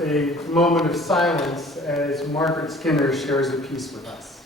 A moment of silence as Margaret Skinner shares a piece with us.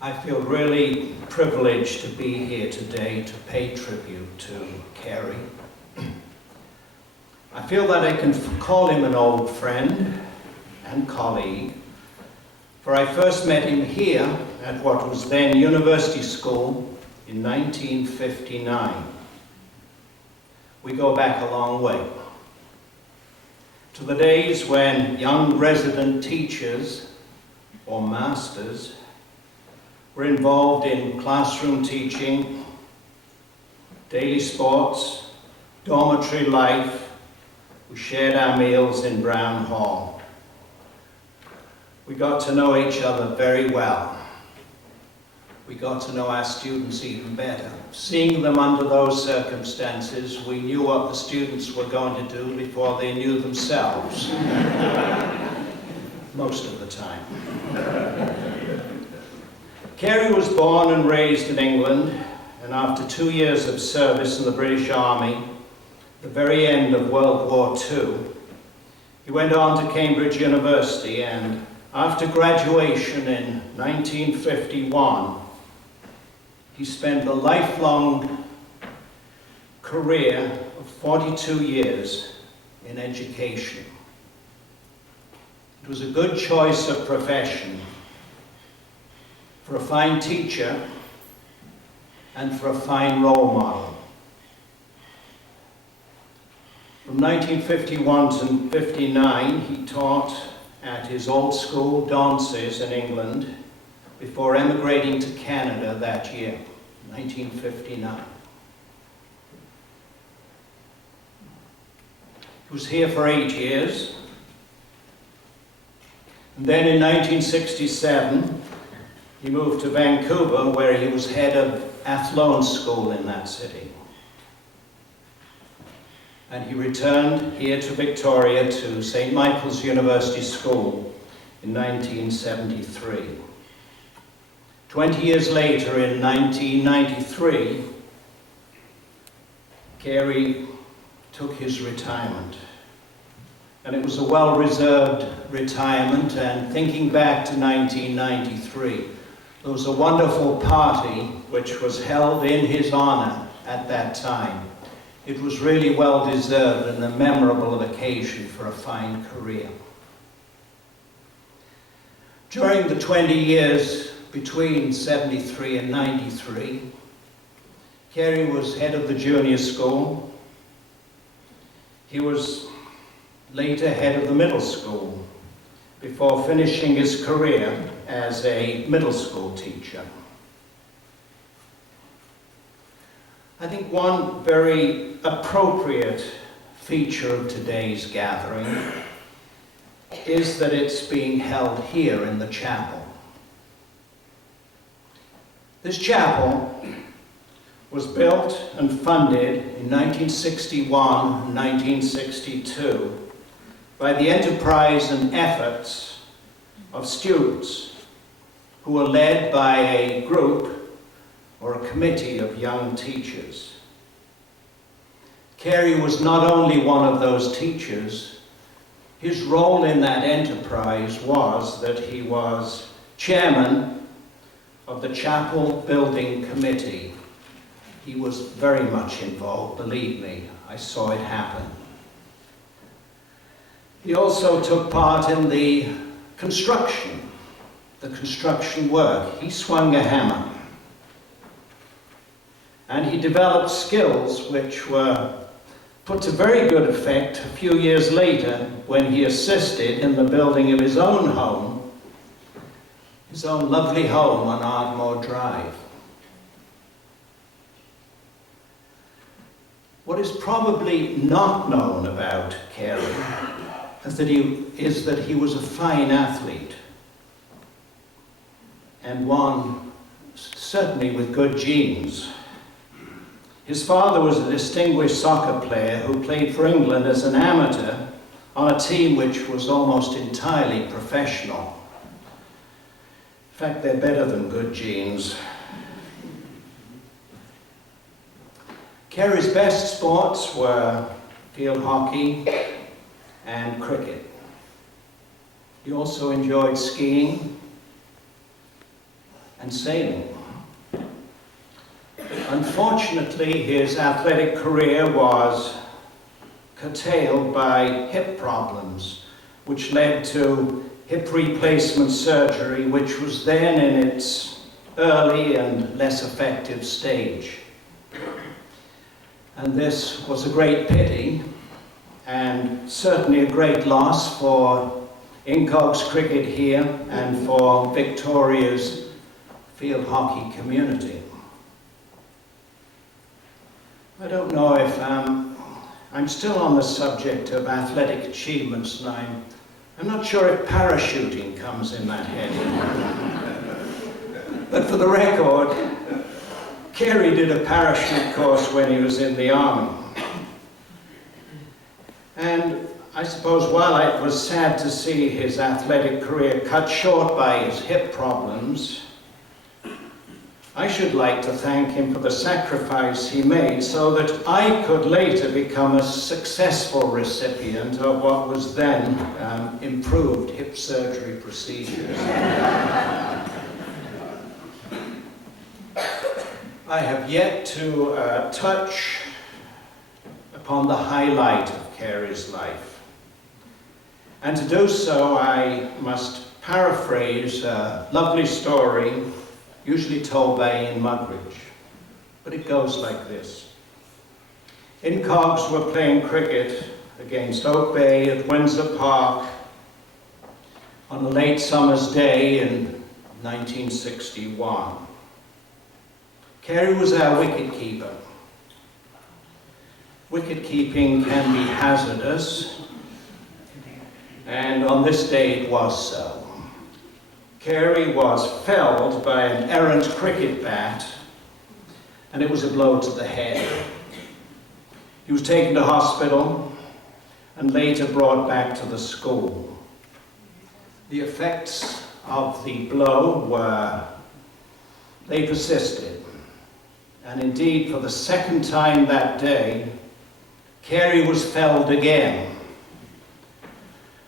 I feel really privileged to be here today to pay tribute to Carey. I feel that I can call him an old friend and colleague, for I first met him here at what was then University School in 1959. We go back a long way, to the days when young resident teachers or masters were involved in classroom teaching, daily sports, dormitory life. We shared our meals in Brown Hall. We got to know each other very well. We got to know our students even better. Seeing them under those circumstances, we knew what the students were going to do before they knew themselves. Most of the time. Carey was born and raised in England, and after 2 years of service in the British Army, the very end of World War II, he went on to Cambridge University, and after graduation in 1951, he spent a lifelong career of 42 years in education. It was a good choice of profession for a fine teacher and for a fine role model. From 1951 to 59, he taught at his old school, Dances, in England, before emigrating to Canada that year, 1959. He was here for 8 years. And then in 1967, he moved to Vancouver, where he was head of Athlone School in that city. And he returned here to Victoria to St. Michael's University School in 1973. 20 years later, in 1993, Carey took his retirement. And it was a well-reserved retirement, and thinking back to 1993, there was a wonderful party which was held in his honor at that time. It was really well-deserved and a memorable occasion for a fine career. During the 20 years between 73 and 93, Carey was head of the junior school. He was later head of the middle school before finishing his career as a middle school teacher. I think one very appropriate feature of today's gathering is that it's being held here in the chapel. This chapel was built and funded in 1961 and 1962 by the enterprise and efforts of students who were led by a group or a committee of young teachers. Carey was not only one of those teachers. His role in that enterprise was that he was chairman of the chapel building committee. He was very much involved, believe me. I saw it happen. He also took part in the construction work. He swung a hammer. And he developed skills which were put to very good effect a few years later when he assisted in the building of his own home, his own lovely home on Ardmore Drive. What is probably not known about Carey is that he was a fine athlete, and one certainly with good genes. His father was a distinguished soccer player who played for England as an amateur on a team which was almost entirely professional. In fact, they're better than good genes. Carey's best sports were field hockey and cricket. He also enjoyed skiing and sailing. Unfortunately, his athletic career was curtailed by hip problems, which led to hip replacement surgery, which was then in its early and less effective stage. And this was a great pity, and certainly a great loss for Incogs cricket here and for Victoria's field hockey community. I don't know if I'm still on the subject of athletic achievements, and I'm not sure if parachuting comes in that heading. But for the record, Carey did a parachute course when he was in the army. And I suppose while it was sad to see his athletic career cut short by his hip problems, I should like to thank him for the sacrifice he made so that I could later become a successful recipient of what was then improved hip surgery procedures. I have yet to touch upon the highlight of Carey's life. And to do so, I must paraphrase a lovely story usually told by Ian Mugridge, but it goes like this. Incogs were playing cricket against Oak Bay at Windsor Park on a late summer's day in 1961. Carey was our wicket-keeper. Wicket-keeping can be hazardous, and on this day it was so. Carey was felled by an errant cricket bat, and it was a blow to the head. He was taken to hospital and later brought back to the school. The effects of the blow they persisted. And indeed, for the second time that day, Carey was felled again.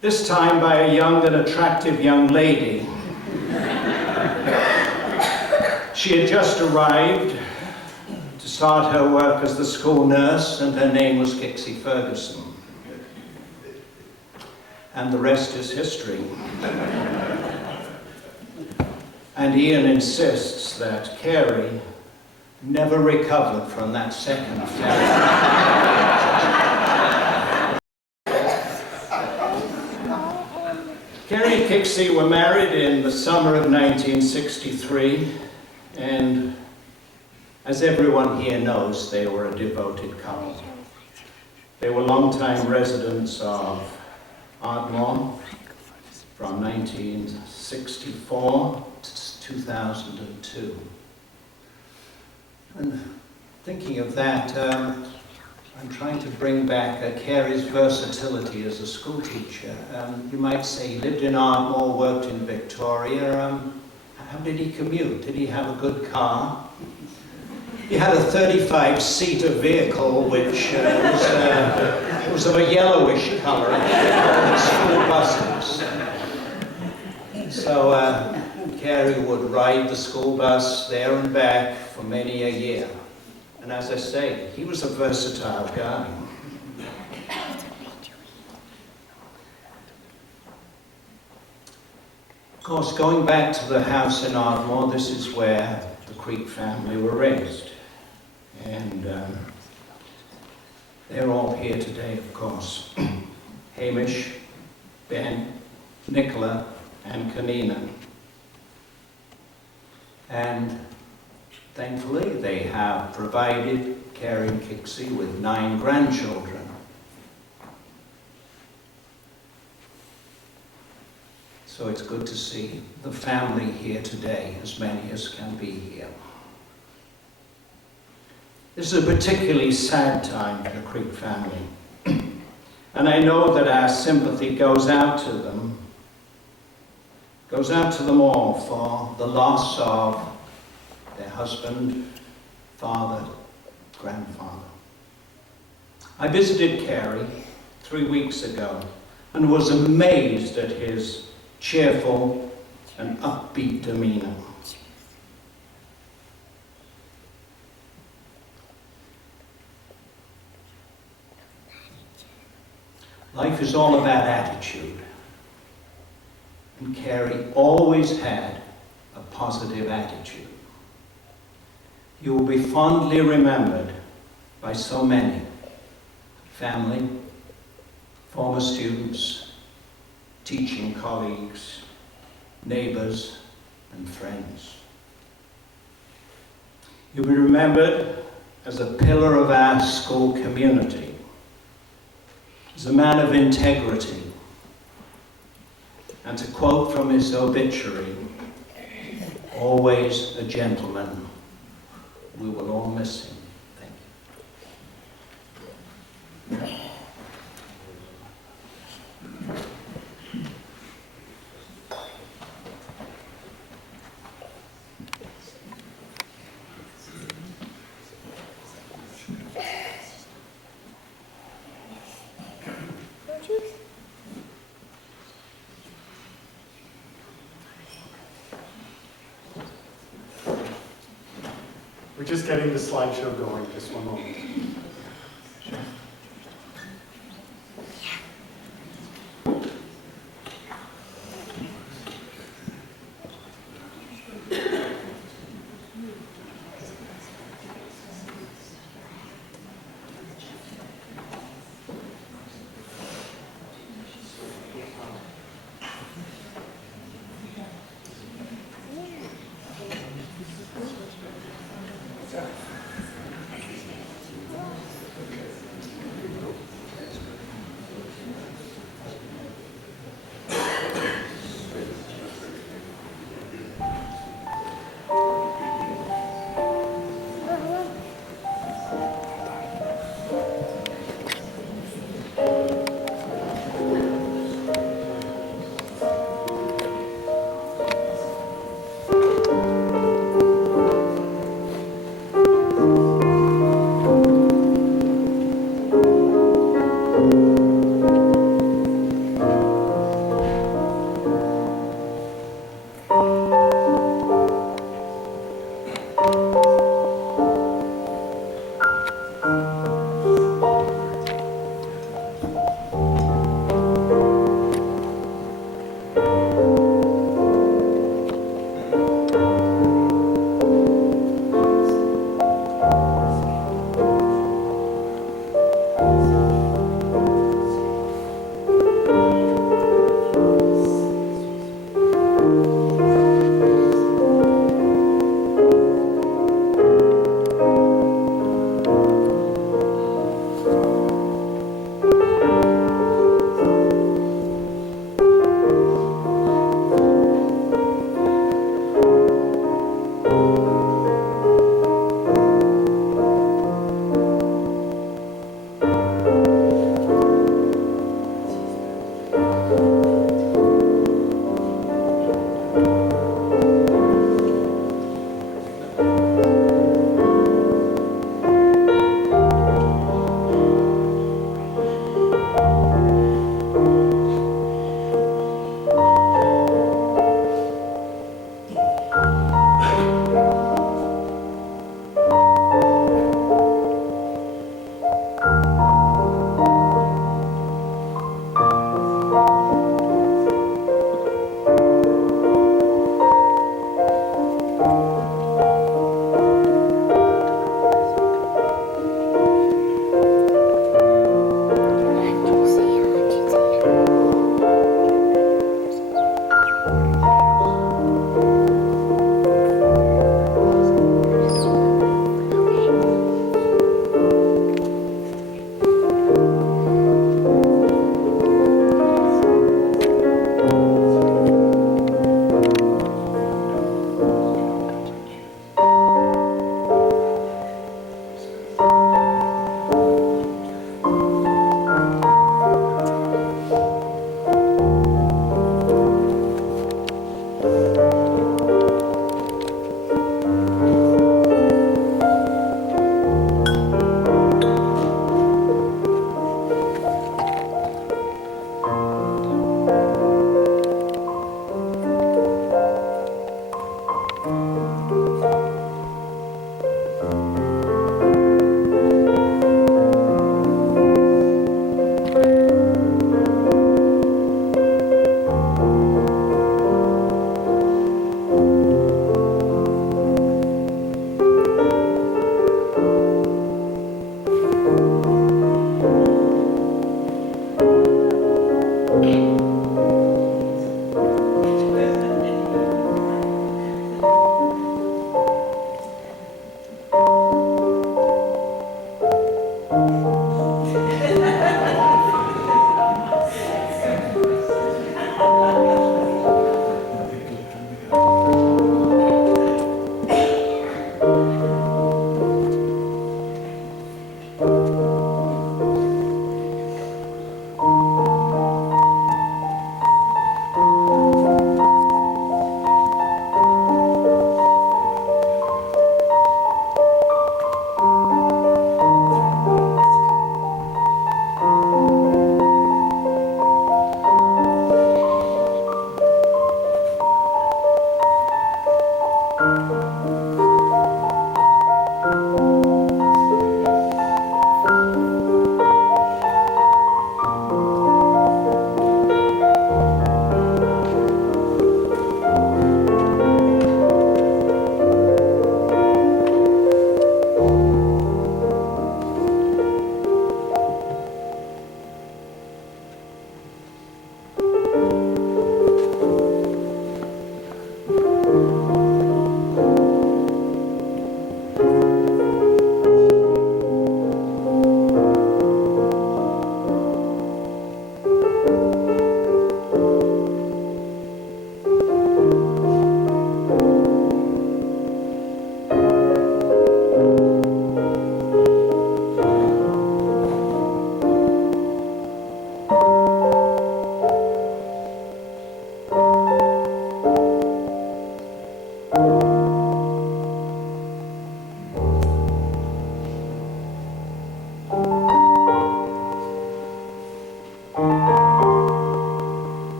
This time by a young and attractive young lady. She had just arrived to start her work as the school nurse, and her name was Kixie Ferguson. And the rest is history. And Ian insists that Carey never recovered from that second fall. Carey and Kixie were married in the summer of 1963, and as everyone here knows, they were a devoted couple. They were longtime residents of Ardmore from 1964 to 2002. And thinking of that, I'm trying to bring back Carey's versatility as a school teacher. You might say he lived in Ardmore, worked in Victoria. How did he commute? Did he have a good car? He had a 35-seater vehicle which was of a yellowish colour, school buses. So Carey would ride the school bus there and back for many a year. And as I say, he was a versatile guy. Of course, going back to the house in Ardmore, this is where the Creek family were raised. And they're all here today, of course. Hamish, Ben, Nicola, and Kanina. And thankfully, they have provided Carey and Kixie with 9 grandchildren. So it's good to see the family here today, as many as can be here. This is a particularly sad time for the Creek family. And I know that our sympathy goes out to them all for the loss of their husband, father, grandfather. I visited Carey 3 weeks ago and was amazed at his cheerful and upbeat demeanor. Life is all about attitude, and Carey always had a positive attitude. You will be fondly remembered by so many: family, former students, teaching colleagues, neighbors, and friends. You'll be remembered as a pillar of our school community, as a man of integrity, and to quote from his obituary, always a gentleman. We will all miss him. Thank you. We're just getting the slideshow going, just one moment.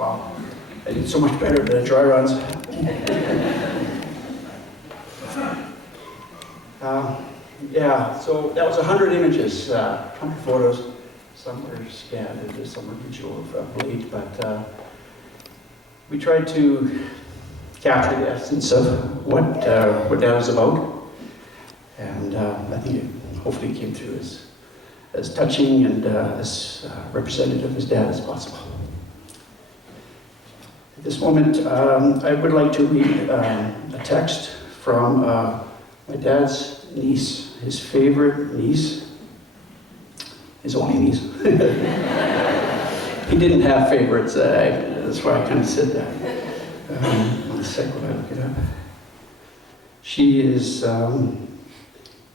Wow, I did so much better than the dry runs. Yeah, so that was 100 images, 100 photos. Some were scanned and some were visual late, but we tried to capture the essence of what Dad was about. And I think it hopefully came through as touching and as representative as Dad as possible. At this moment, I would like to read a text from my dad's niece, his favorite niece, his only niece. He didn't have favorites, that's why I kind of said that. One sec while I look it up. She is in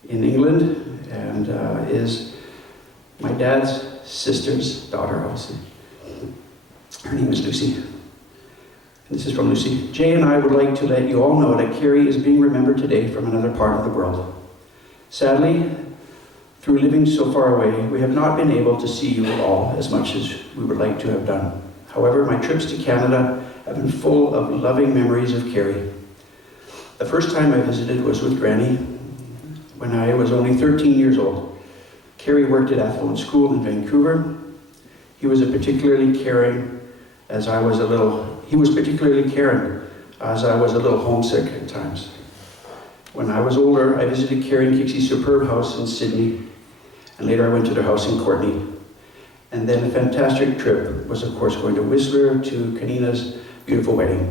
England and is my dad's sister's daughter, obviously. Her name is Lucy. And this is from Lucy. Jay and I would like to let you all know that Carrie is being remembered today from another part of the world. Sadly, through living so far away, we have not been able to see you all as much as we would like to have done. However, my trips to Canada have been full of loving memories of Carrie. The first time I visited was with Granny when I was only 13 years old. Carrie worked at Athlone School in Vancouver. He was particularly caring as I was a little homesick at times. When I was older, I visited Carrie and Kixie's superb house in Sydney, and later I went to their house in Courtenay. And then a fantastic trip was, of course, going to Whistler to Kanina's beautiful wedding.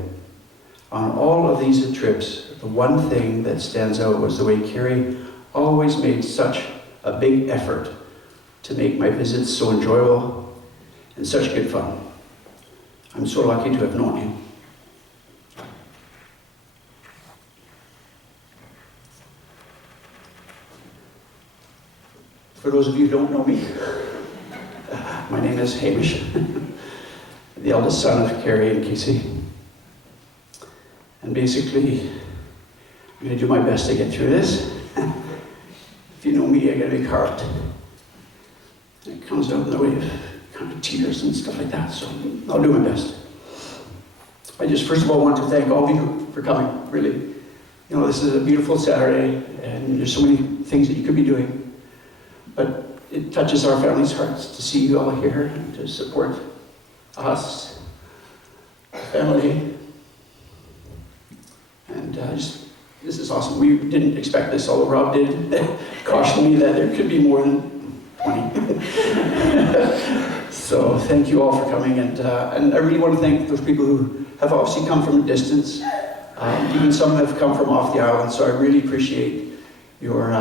On all of these trips, the one thing that stands out was the way Carrie always made such a big effort to make my visits so enjoyable and such good fun. I'm so lucky to have known him. For those of you who don't know me, my name is Hamish, the eldest son of Carrie and Casey. And basically, I'm going to do my best to get through this. If you know me, I'm going to be carved. And it comes out in the way of kind of tears and stuff like that, so I'll do my best. I just first of all want to thank all of you for coming, really. You know, this is a beautiful Saturday, and there's so many things that you could be doing. But it touches our family's hearts to see you all here and to support us, the family. And this is awesome. We didn't expect this, although Rob did caution me that there could be more than 20. So thank you all for coming. And I really want to thank those people who have obviously come from a distance. Even some have come from off the island, so I really appreciate your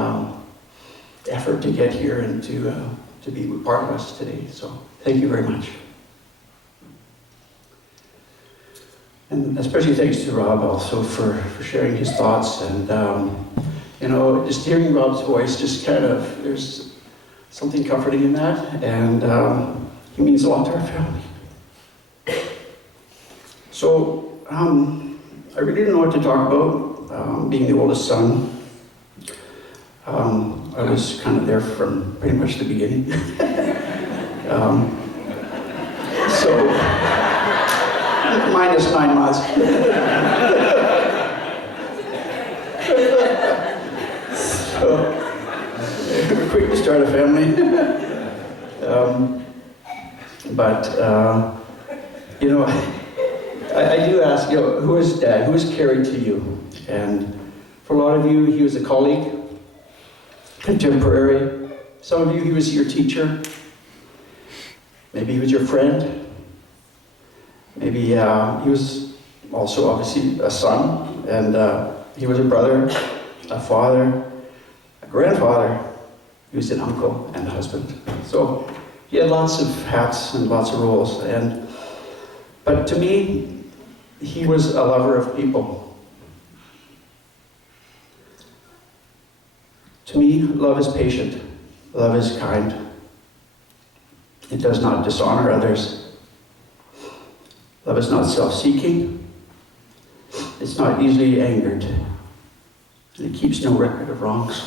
effort to get here and to be part of us today. So thank you very much. And especially thanks to Rob also for sharing his thoughts. And you know, just hearing Rob's voice, just kind of, there's something comforting in that. And he means a lot to our family. So I really didn't know what to talk about, being the oldest son. I was kind of there from pretty much the beginning. So, minus 9 months. So, quick to start a family. You know, I do ask, you know, who is Dad? Who is Carrie to you? And for a lot of you, he was a colleague, contemporary. Some of you, he was your teacher. Maybe he was your friend. Maybe he was also obviously a son, and he was a brother, a father, a grandfather. He was an uncle and a husband. So he had lots of hats and lots of roles. But to me, he was a lover of people. To me, love is patient. Love is kind. It does not dishonor others. Love is not self-seeking. It's not easily angered. And it keeps no record of wrongs.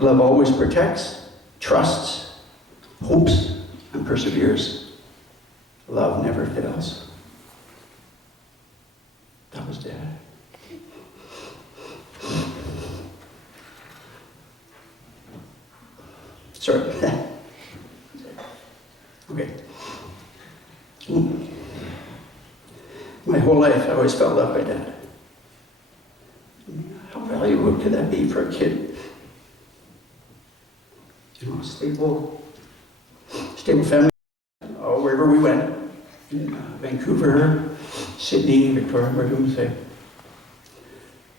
Love always protects, trusts, hopes, and perseveres. Love never fails. That was Dad. Sorry. Okay. My whole life, I always felt loved by Dad. How valuable could that be for a kid? You know, stable family, wherever we went, in Vancouver, Sydney, Victoria, wherever we say.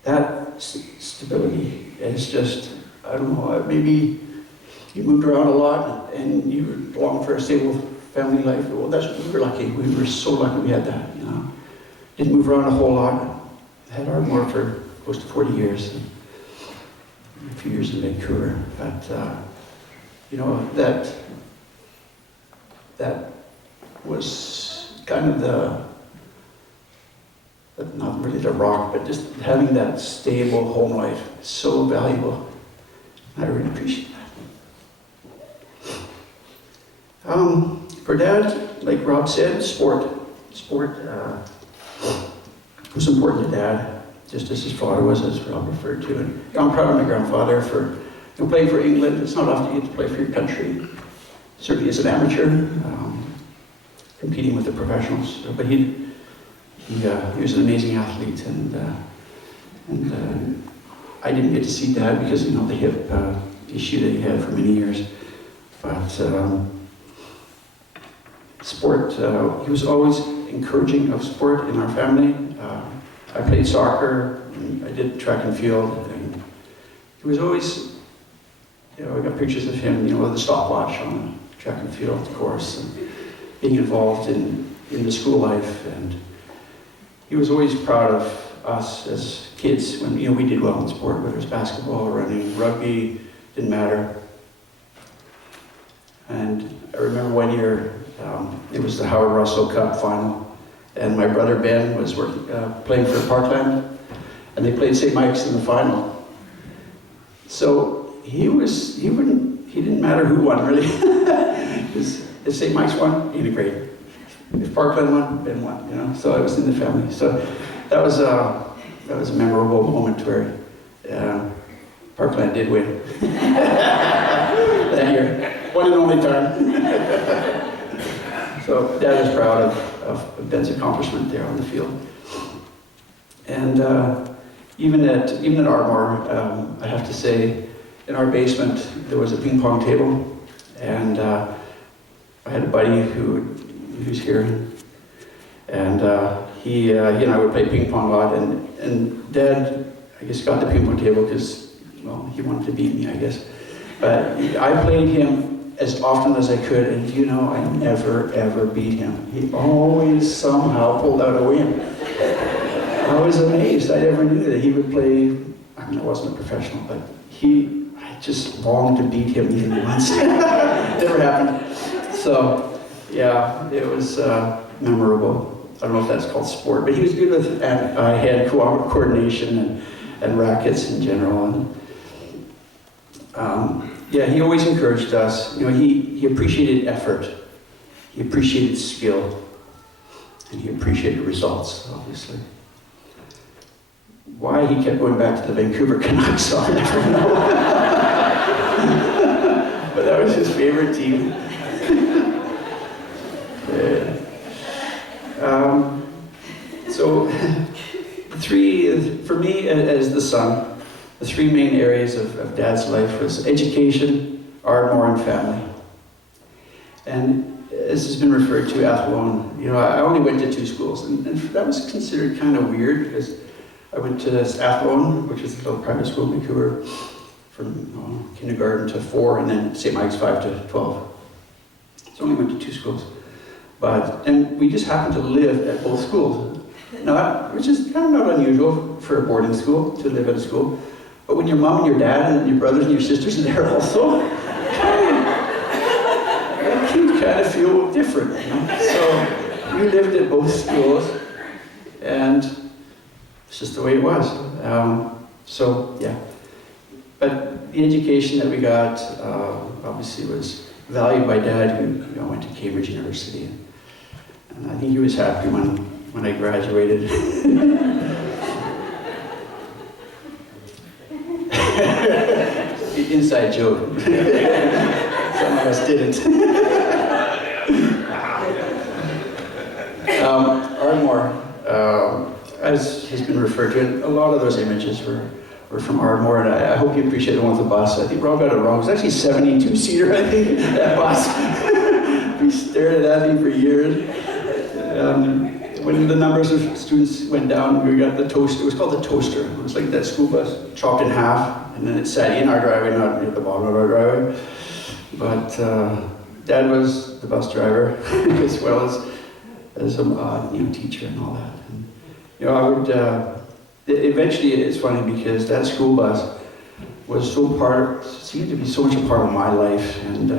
That stability is just, I don't know, maybe you moved around a lot and you longed for a stable family life. Well, we were lucky. We were so lucky we had that, you know. Didn't move around a whole lot. Had Ardmore for close to 40 years. And a few years in Vancouver. But, you know, that was kind of not really the rock, but just having that stable home life is so valuable. I really appreciate that. For Dad, like Rob said, sport was important to Dad, just as his father was, as Rob referred to. And I'm proud of my grandfather for playing for England. It's not often you get to play for your country. Certainly as an amateur, competing with the professionals. But he was an amazing athlete, and I didn't get to see Dad because, you know, the hip issue that he had for many years. But sport, he was always encouraging of sport in our family. I played soccer, and I did track and field, and he was always, you know, I got pictures of him, you know, with a stopwatch on the track and field course, and being involved in the school life. And he was always proud of us as kids when, you know, we did well in sport, whether it was basketball, running, rugby, didn't matter. And I remember one year, it was the Howard Russell Cup final, and my brother Ben was playing for Parkland, and they played St. Mike's in the final. So he didn't matter who won, really. If St. Mike's won, he did great. If Parkland won, Ben won, you know. So I was in the family. So that was a memorable moment where Parkland did win that year. One and only time. So Dad was proud of Ben's accomplishment there on the field. And even at Ardmore, I have to say, in our basement there was a ping pong table, and I had a buddy who's here, and he and I would play ping pong a lot. And Dad, I guess, got the ping pong table because, well, he wanted to beat me, I guess. But I played him as often as I could, and you know, I never, ever beat him. He always somehow pulled out a win. I was amazed. I never knew that he would play. I mean, I wasn't a professional, but I just longed to beat him even once. Never happened. So, yeah, it was memorable. I don't know if that's called sport, but he was good with hand coordination and rackets in general. And, yeah, he always encouraged us. You know, he appreciated effort, he appreciated skill, and he appreciated results, obviously. Why he kept going back to the Vancouver Canucks, I'll never know. But that was his favorite team. So, for me as the son, the three main areas of Dad's life was education, Ardmore, and family. And as has been referred to, Athlone, you know, I only went to 2 schools, and that was considered kind of weird because I went to Athlone, which is a little private school in Vancouver, from kindergarten to 4, and then St. Mike's 5 to 12. So I only went to 2 schools. And we just happened to live at both schools. Which is kind of not unusual for a boarding school, to live at a school. But when your mom and your dad and your brothers and your sisters are there also, that can kind of feel different, you know? So we lived at both schools, and it's just the way it was. So, yeah. But the education that we got, obviously, was valued by Dad, who went to Cambridge University. And I think he was happy when I graduated. Inside joke. Some of us didn't. Ardmore, as has been referred to, and a lot of those images were from Ardmore, and I hope you appreciate the one with the bus. I think Rob got it wrong. It was actually 72-seater, I think, that bus. We stared at that thing for years. When the numbers of students went down, we got the toaster. It was called the toaster. It was like that school bus, chopped in half, and then it sat in our driveway, not near the bottom of our driveway. But Dad was the bus driver, as well as a teacher and all that. And, I would. Eventually, it's funny because that school bus was seemed to be so much a part of my life, and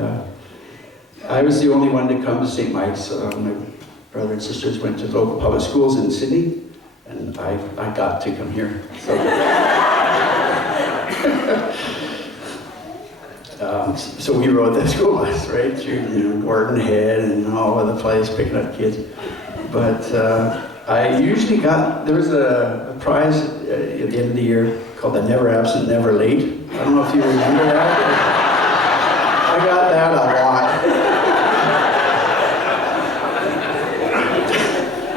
I was the only one to come to St. Mike's. My brother and sisters went to local public schools in Sydney, and I got to come here. So we rode that school bus right through Gordon Head and all over the place, picking up kids. But I usually there was a prize at the end of the year called the Never Absent, Never Late. I don't know if you remember that. I got that a lot.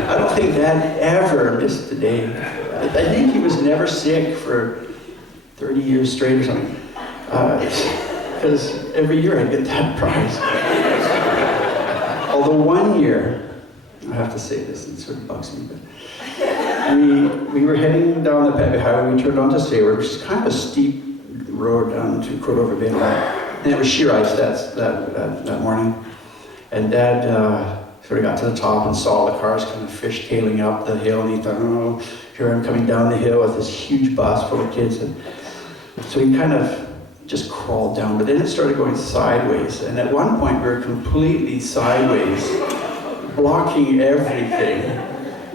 I don't think Dad ever missed a day. I think he was never sick for 30 years straight or something. Because every year I get that prize. Although one year, I have to say this, it sort of bugs me, but we were heading down the Pepe Highway. We turned onto Sayward, which is kind of a steep road down to Cordova Bay, and it was sheer ice that morning. And Dad sort of got to the top and saw the cars kind of fishtailing up the hill, and he thought, oh, here I'm coming down the hill with this huge bus full of kids. And so he kind of just crawled down, but then it started going sideways, and at one point we were completely sideways, blocking everything,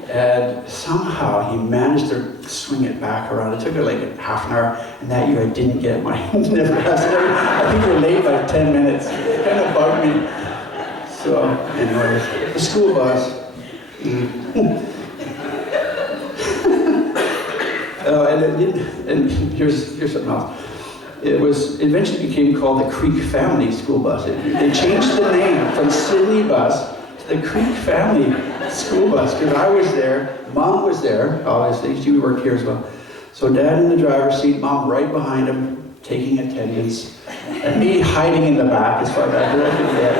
and somehow he managed to swing it back around. It took like half an hour, and that year I didn't get my Never Absent. I think we were late by 10 minutes. It kind of bugged me. So anyway, the school bus. And here's something else. It eventually became called the Creek Family School Bus. They changed the name from Sydney Bus to the Creek Family School Bus, because I was there, Mom was there, obviously, she worked here as well. So Dad in the driver's seat, Mom right behind him, taking attendance, and me hiding in the back as far back as I could get.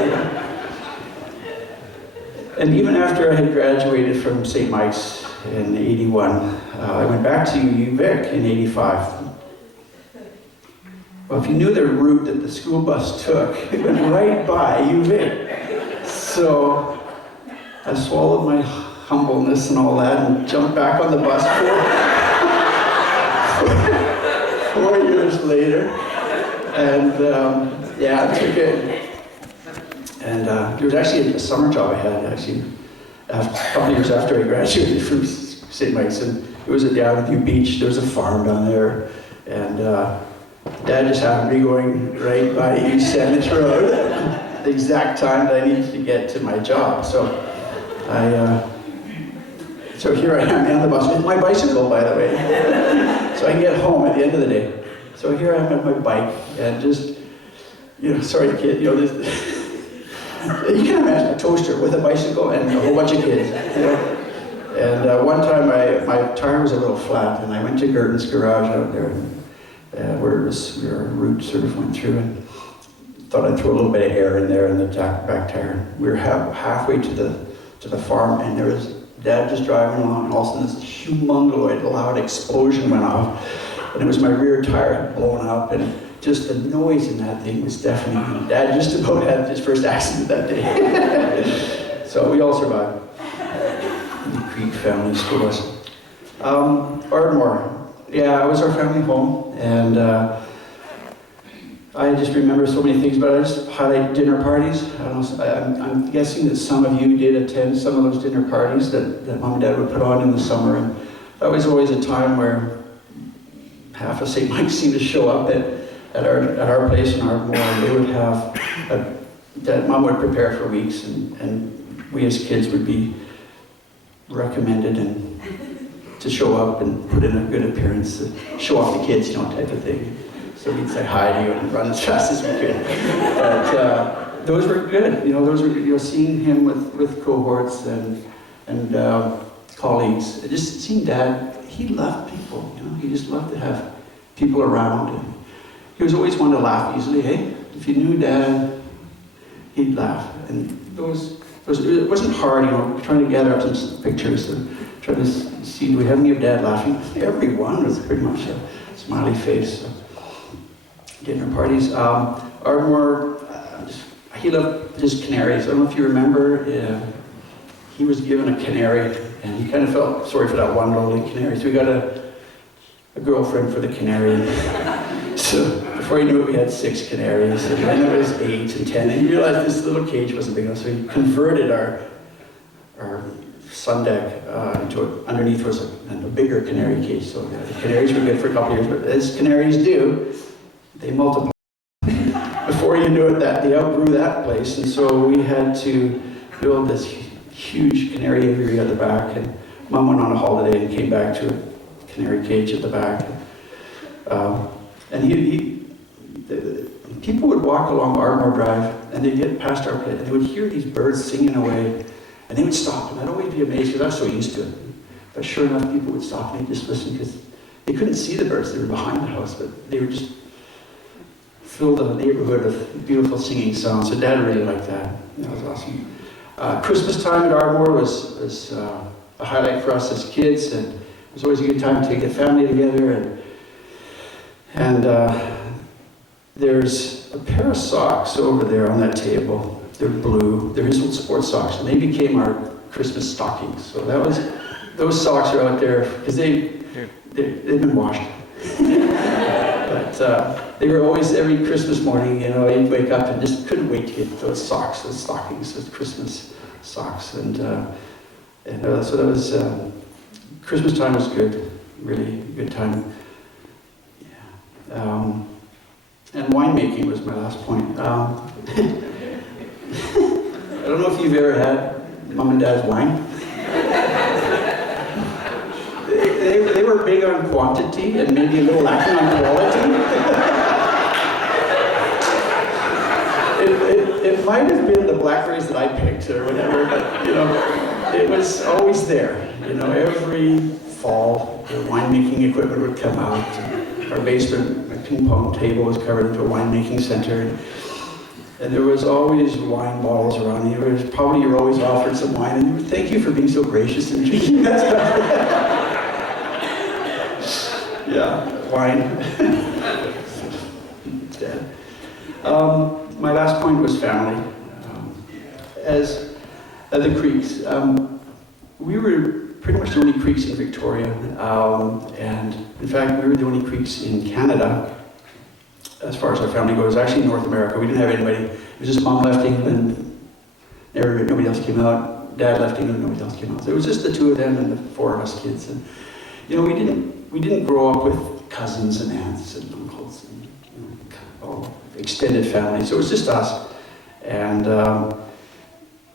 And even after I had graduated from St. Mike's in 81, I went back to UVic in 85. Well, if you knew the route that the school bus took, it went right by UVic. So I swallowed my humbleness and all that and jumped back on the bus 4 years later. And I took it. And there was actually a summer job I had, actually, a couple of years after I graduated from St. Mike's. And it was at the Island View Beach. There was a farm down there. And Dad just happened to be going right by East Sandwich Road at the exact time that I needed to get to my job. So so here I am on the bus with my bicycle, by the way. So I can get home at the end of the day. So here I am on my bike and just, sorry kid, this, you can imagine a toaster with a bicycle and a whole bunch of kids, And one time my tire was a little flat, and I went to Gurdon's garage out there, where our route sort of went through, and thought I'd throw a little bit of air in there in the back tire. We were halfway to the farm, and there was Dad just driving along, and all of a sudden this humongous loud explosion went off, and it was my rear tire had blown up, and just the noise in that thing was deafening. Dad just about had his first accident that day. So we all survived. The Creek Family School Bus. Ardmore. Yeah, it was our family home, and I just remember so many things, but I just highlight dinner parties. I don't know, I'm guessing that some of you did attend some of those dinner parties that Mom and Dad would put on in the summer, and that was always a time where half of St. Mike's seemed to show up at our place in Ardmore, and they would have that Mom would prepare for weeks, and we as kids would be recommended and to show up and put in a good appearance, to show off the kids, type of thing. So we'd say hi to you and run as fast as we could. But those were good. Those were seeing him with cohorts and colleagues. Just seeing Dad, he loved people. He just loved to have people around. And he was always one to laugh easily. Hey, if you knew Dad, he'd laugh. And it wasn't hard. Trying to gather up some pictures and try to see, do we have any of Dad laughing? Everyone was pretty much a smiley face. So. Dinner parties. Ardmore, he loved just canaries. I don't know if you remember, he was given a canary, and he kind of felt sorry for that one lonely canary. So we got a girlfriend for the canary. So before he knew it, we had 6 canaries, and then it was 8 and 10, and he realized this little cage wasn't big enough, so he converted our sun deck underneath was a bigger canary cage. So the canaries were good for a couple of years, but as canaries do, they multiplied. Before you knew it, they outgrew that place, and so we had to build this huge canary aviary at the back. And Mom went on a holiday and came back to a canary cage at the back. And people would walk along Ardmore Drive, and they'd get past our place, and they would hear these birds singing away, and they would stop, and I'd always be amazed because I was so used to it. But sure enough, people would stop and they'd just listen because they couldn't see the birds; they were behind the house, but they were just filled the neighborhood with beautiful singing songs. So Dad really liked that. That was awesome. Christmas time at Ardmore was a highlight for us as kids, and it was always a good time to get family together. And there's a pair of socks over there on that table. They're blue. They're his old sports socks, and they became our Christmas stockings. So those socks are out there because they've been washed. But they were always, every Christmas morning, you'd wake up and just couldn't wait to get those socks, those stockings, those Christmas socks. And so that was, Christmas time was good, really good time. Yeah. And winemaking was my last point. I don't know if you've ever had Mom and Dad's wine. They were big on quantity and maybe a little lacking on quality. It might have been the blackberries that I picked or whatever, but it was always there. Every fall the winemaking equipment would come out. Our basement, a ping pong table was covered into a winemaking center. And there was always wine bottles around. You were always offered some wine, and you would thank you for being so gracious and drinking that stuff. Yeah, wine. Dead. My last point was family. As the Creeks, we were pretty much the only Creeks in Victoria, and in fact, we were the only Creeks in Canada. As far as our family goes, actually in North America, we didn't have anybody. It was just Mom left England, nobody else came out. Dad left England, nobody else came out. So it was just the 2 of them and the 4 of us kids. And we didn't grow up with cousins and aunts and uncles and all extended family. So it was just us. And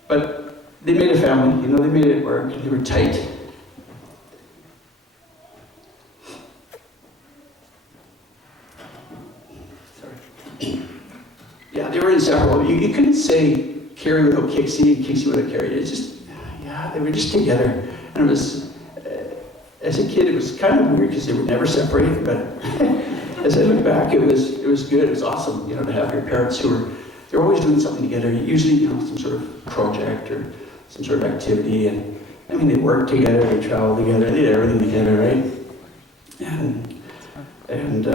but they made a family. They made it work. They were tight. Yeah, they were inseparable. You couldn't say Carrie without Kixie and Kixie without Carrie. It's just, they were just together. And it was, as a kid, it was kind of weird because they were never separated. But as I look back, it was good. It was awesome, to have your parents they're always doing something together. Usually, some sort of project or some sort of activity. And they worked together, they traveled together, they did everything together, right? And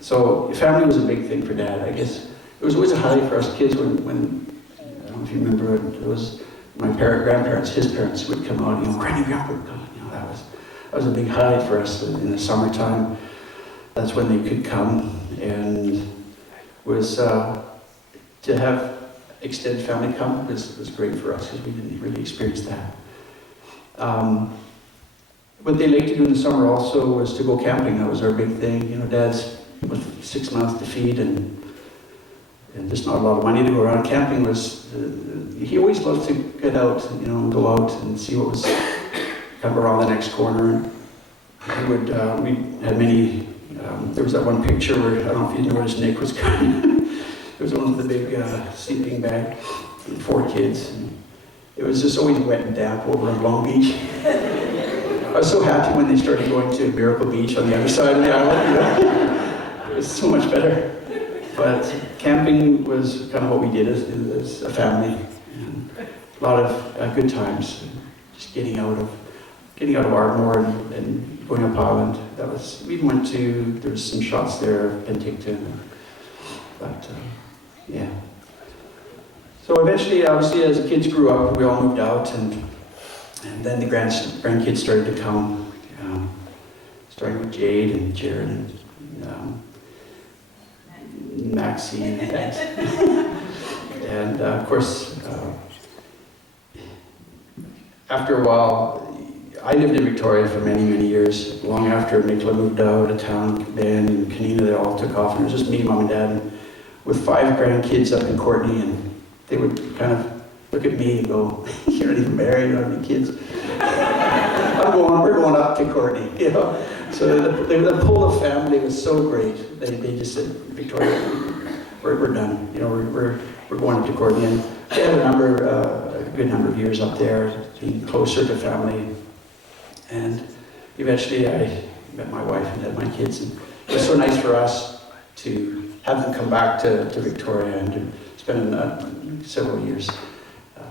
so family was a big thing for Dad, I guess. It was always a highlight for us kids when I don't know if you remember, it was my grandparents, his parents would come out, Granny, Grandpa would come. That was a big highlight for us in the summertime. That's when they could come, and was to have extended family come was great for us because we didn't really experience that. What they liked to do in the summer also was to go camping. That was our big thing. Dad's was 6 months to feed, and and just not a lot of money to go around. Camping was, he always loved to get out, and go out and see what was kind of around the next corner. He would, we had many, there was that one picture where, I don't know if you noticed, Nick was coming. There was one with the big sleeping bag and 4 kids. And it was just always wet and damp over in Long Beach. I was so happy when they started going to Miracle Beach on the other side of the island. It was so much better. But camping was kind of what we did as a family. And a lot of good times, just getting out of Ardmore and going up Island. We went to, there's some shots there, Penticton, but yeah. So eventually, obviously, as the kids grew up, we all moved out, and then the grandkids started to come, starting with Jade and Jared and Maxine and of course, after a while, I lived in Victoria for many, many years. Long after Nicola moved out of town, Ben and Kanina, they all took off, and it was just me, Mom and Dad, and with 5 grandkids up in Courtenay, and they would kind of look at me and go, "You're not even married, you don't have any kids." We're going up to Courtenay, So the pull of family was so great. They just said, "Victoria, we're done. We're going up to Courtenay." And they had a good number of years up there, being closer to family. And eventually I met my wife and had my kids. And it was so nice for us to have them come back to Victoria and to spend several years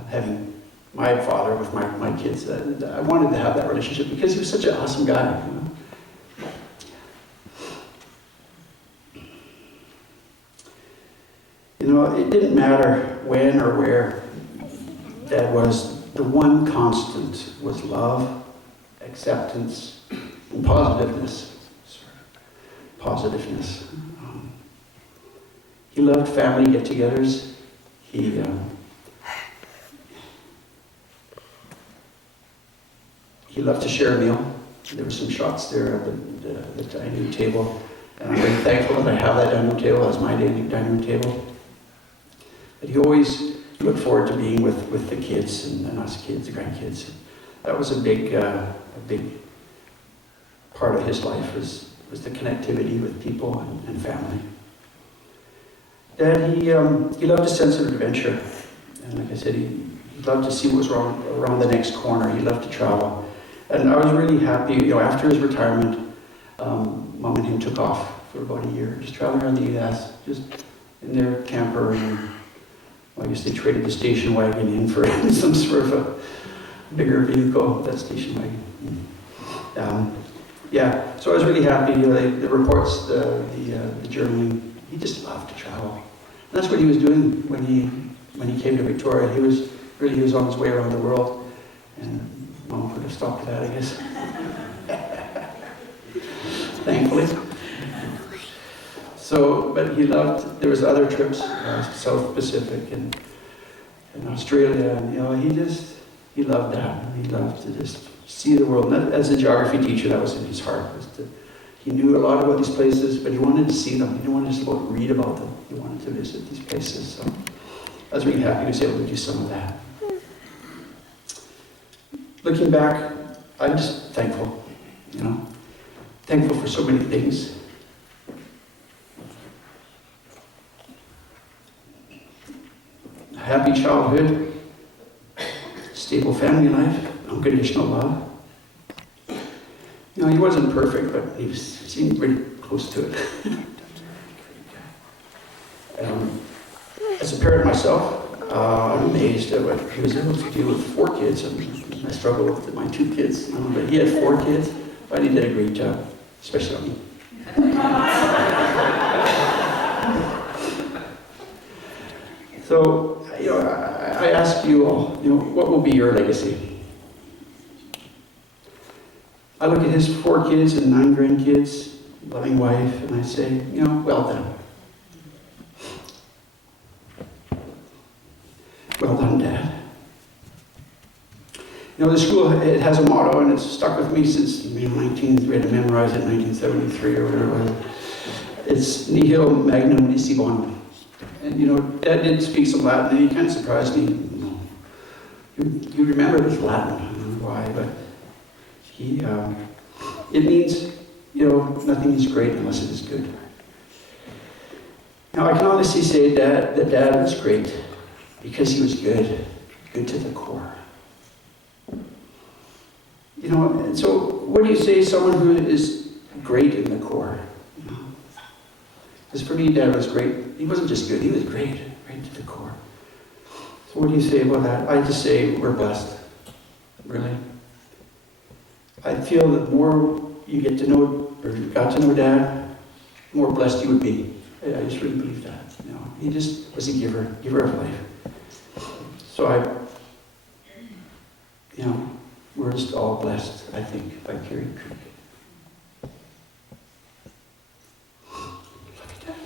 having my father with my kids. I wanted to have that relationship because he was such an awesome guy. It didn't matter when or where Dad was. The one constant was love, acceptance, and positiveness. He loved family get-togethers. He loved to share a meal. There were some shots there at the dining room table, and I'm very thankful that I have that dining room table as my dining room table. But he always looked forward to being with the kids and us kids, the grandkids. That was a big part of his life was the connectivity with people and family. Dad, he loved a sense of adventure, and like I said, he loved to see what was around the next corner. He loved to travel, and I was really happy. After his retirement, Mom and him took off for about a year, just traveling around the U.S., just in their camper, and I guess they traded the station wagon in for some sort of a bigger vehicle, that station wagon. So I was really happy. The reports, the journaling. He just loved to travel. And that's what he was doing when he came to Victoria. He was on his way around the world, and Mom could have stopped that, I guess. Thankfully. So, but he loved. There was other trips, South Pacific and Australia, and he loved that. He loved to just see the world. And as a geography teacher, that was in his heart. He knew a lot about these places, but he wanted to see them. He didn't want to just read about them. He wanted to visit these places. So I was really happy to be able to do some of that. Looking back, I'm just thankful. Thankful for so many things. Happy childhood, stable family life, unconditional love. He wasn't perfect, but he seemed pretty close to it. As a parent myself, I'm amazed at what he was able to do with 4 kids. I struggle with my 2 kids, but he had 4 kids, but he did a great job, especially on me. So, I ask you all, what will be your legacy? I look at his 4 kids and 9 grandkids, loving wife, and I say, well done. Well done, Dad. The school, it has a motto, and it's stuck with me since we had to memorize it in 1973 or whatever it was. It's Nihil Magnum Nisi Bonum. And you know, Dad did speak some Latin, and he kind of surprised me. You remember his Latin, I don't know why, but he, it means, you know, nothing is great unless it is good. Now, I can honestly say that Dad was great because he was good to the core. You know, and so what do you say someone who is great in the core? You know? Because for me, Dad was great. He wasn't just good, he was great to the core. So what do you say about that? I just say we're blessed, really. I feel that the more you get to know, or you got to know Dad, the more blessed you would be. I just really believe that. You know, he just was a giver of life. So you know, we're just all blessed, I think, by Carey Creek. Look at that.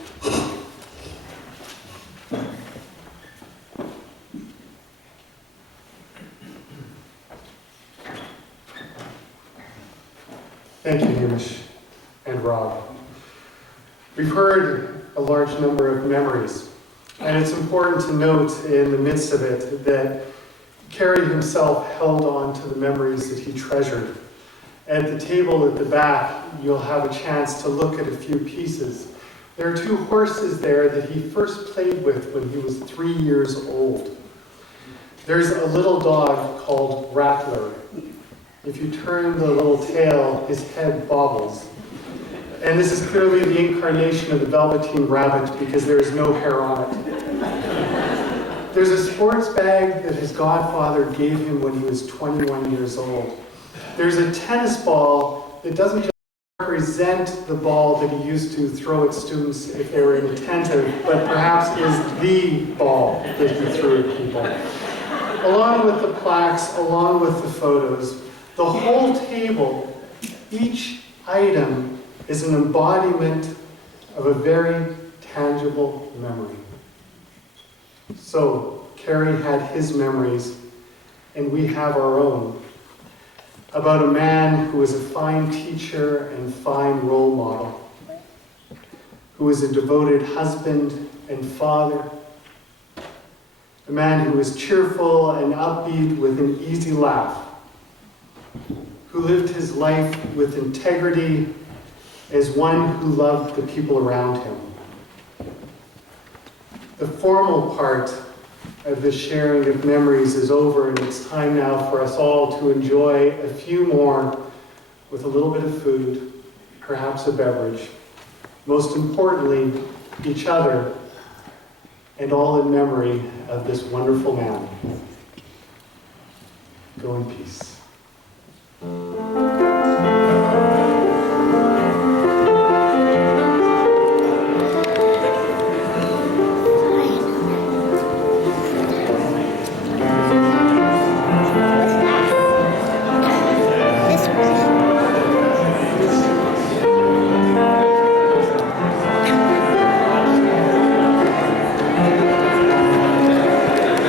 Thank you, Hamish and Rob. We've heard a large number of memories, and it's important to note in the midst of it that Carey himself held on to the memories that he treasured. At the table at the back, you'll have a chance to look at a few pieces. There are 2 horses there that he first played with when he was 3 years old. There's a little dog called Rattler. If you turn the little tail, his head bobbles. And this is clearly the incarnation of the Velveteen Rabbit because there is no hair on it. There's a sports bag that his godfather gave him when he was 21 years old. There's a tennis ball that doesn't just represent the ball that he used to throw at students if they were inattentive, but perhaps is the ball that he threw at people. Along with the plaques, along with the photos, the whole table, each item is an embodiment of a very tangible memory. So, Carey had his memories, and we have our own, about a man who was a fine teacher and fine role model, who was a devoted husband and father, a man who was cheerful and upbeat with an easy laugh, who lived his life with integrity as one who loved the people around him. The formal part of the sharing of memories is over, and it's time now for us all to enjoy a few more with a little bit of food, perhaps a beverage. Most importantly, each other, and all in memory of this wonderful man. Go in peace.